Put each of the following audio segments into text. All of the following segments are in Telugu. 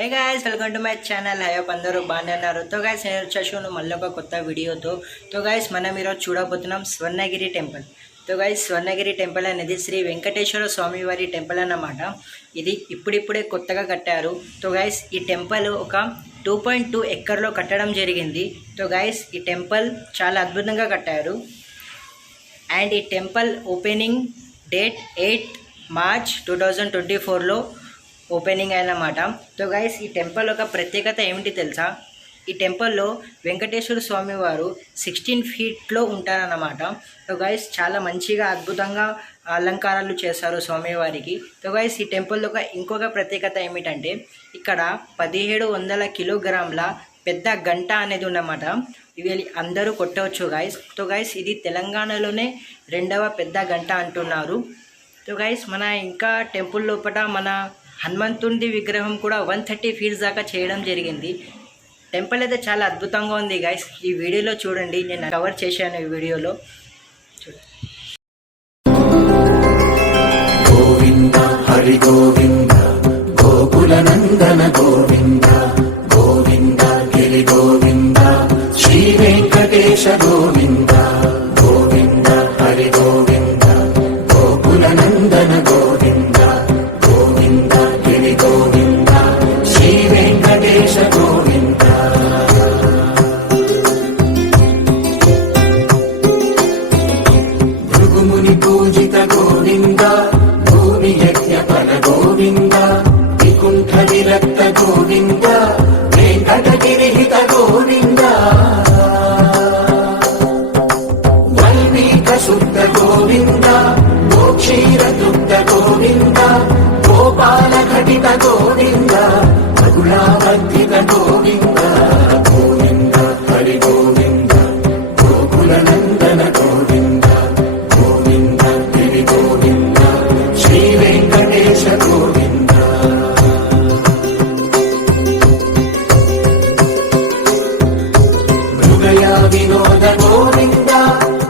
Hey guys, welcome to my channel. High up అందరూ బాగానే ఉన్నారు. తో గాయస్ నేను వచ్చేసాను మళ్ళీ ఒక కొత్త వీడియోతో. గాయస్ మనం ఈరోజు చూడబోతున్నాం Swarnagiri temple. Guys Swarnagiri temple అనేది శ్రీ వెంకటేశ్వర స్వామి వారి టెంపుల్ అన్నమాట. ఇది ఇప్పుడిప్పుడే కొత్తగా కట్టారు. గాయస్ ఈ టెంపుల్ ఒక 2.2 ఎకర్లో కట్టడం జరిగింది. గాయస్ ఈ టెంపుల్ చాలా అద్భుతంగా కట్టారు. అండ్ ఈ టెంపుల్ ఓపెనింగ్ డేట్ 8 మార్చ్ 2024లో ఓపెనింగ్ అన్నమాట. గైస్ ఈ టెంపుల్ ఒక ప్రత్యేకత ఏమిటి తెలుసా? ఈ టెంపుల్లో వెంకటేశ్వర స్వామి వారు 16 ఫీట్లో ఉంటారన్నమాట. గైస్ చాలా మంచిగా అద్భుతంగా అలంకారాలు చేస్తారు స్వామివారికి. గైస్ ఈ టెంపుల్లో ఇంకొక ప్రత్యేకత ఏమిటంటే ఇక్కడ 1700 కిలోగ్రాముల పెద్ద గంట అనేది ఉన్నమాట. ఇవి అందరూ కొట్టవచ్చు గాయస్. గైస్ ఇది తెలంగాణలోనే 2వ పెద్ద గంట అంటున్నారు. గైస్ మన ఇంకా టెంపుల్ లోపల మన హనుమంతుడి విగ్రహం కూడా 130 ఫీట్స్ దాకా చేయడం జరిగింది. టెంపుల్ అయితే చాలా అద్భుతంగా ఉంది గైస్. ఈ వీడియోలో చూడండి, నేను కవర్ చేశాను ఈ వీడియోలో. గోవింద హరి గోవింద గోకుల నందన గోవింద గోవింద గిరి గోవింద శ్రీ వెంకటేశ గోవింద గోవింద హరి గోవింద గోకుల నందన గోవింద గోవింద గిరి గోవింద శ్రీ వెంకటేశ గోవింద. భృగుముని పూజిత గోవింద భూమి యజ్ఞ ఫల గోవింద వికుంఠ విరక్త గోవింద వెంకటగిరిహిత గోవింద వల్మీక శుద్ధ గోవింద గోక్షీర దుగ్ధ గోవింద గోపాల ఘటిత గోవింద రఘులావర్ధిత గోవింద గోవింద హరి గోవింద గోకుల నందన గోవింద గోవింద గిరి గోవింద శ్రీ వెంకటేశ గోవింద. మృగయ వినోద గోవింద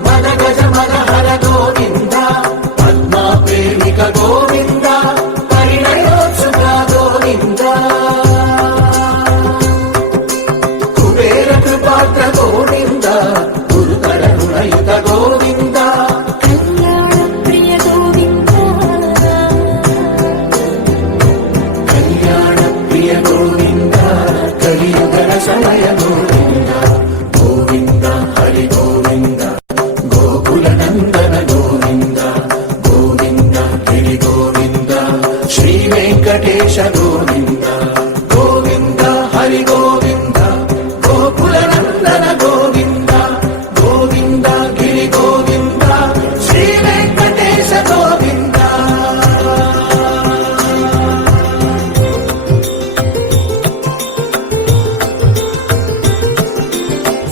మద గజ మనహర గోవింద పద్మా ప్రేమిక గోవింద పరిణయోత్సుక గోవింద కుబేర కృపాత్ర గోవింద గురుతర రుణయుత గోవింద కళ్యాణ ప్రియ గోవింద కలియుగ సమయ గోవింద గోవింద హరి గోవింద గోకుల నందన గోవింద గోవింద గిరి గోవింద శ్రీ వెంకటేశ గోవింద గోవింద హరి గోవింద గోకుల నందన గోవింద గోవింద గిరి గోవింద శ్రీ వెంకటేశ గోవింద.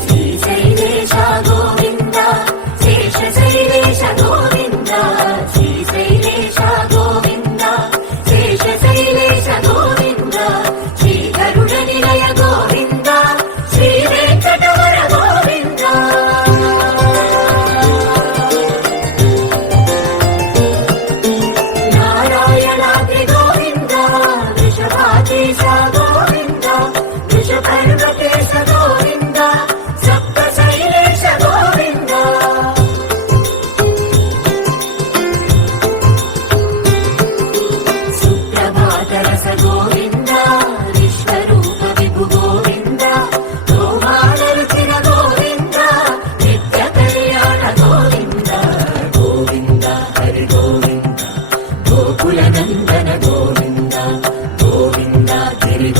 శ్రీశైలేశ గోవింద శేషశైలేశ గోవింద శ్రీశైలేశ గోవింద శేషశైలేశ గోవింద శ్రీధరుడ నిలయ గోవింద శ్రీ వెంకటవర గోవింద నారాయణాద్రి గోవింద వృషభాదేశ గోవింద వృషపర్వతేశ గోవింద సప్త శైలేశ గోవింద సుప్రభాతరస గోవింద విశ్వరూప విభు గోవింద గోమానరుచిర గోవింద నిత్య కళ్యాణ గోవింద గోవింద హరి గోవింద గోకుల నందన గోవింద గోవింద గిరి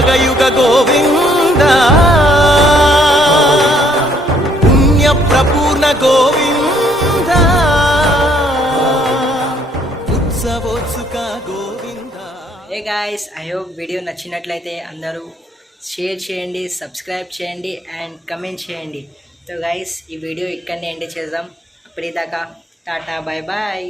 నాగయుగ గోవింద పుణ్య ప్రపూర్ణ గోవింద ఉత్సవోత్సుక గోవింద. ఏ గాయస్, ఐ హోప్ వీడియో నచ్చినట్లయితే అందరూ షేర్ చేయండి, సబ్స్క్రైబ్ చేయండి అండ్ కమెంట్ చేయండి. సో గైస్, ఈ వీడియో ఇక్కడనే ఎండ్ చేద్దాం. అప్పటిదాకా టాటా, బాయ్ బాయ్.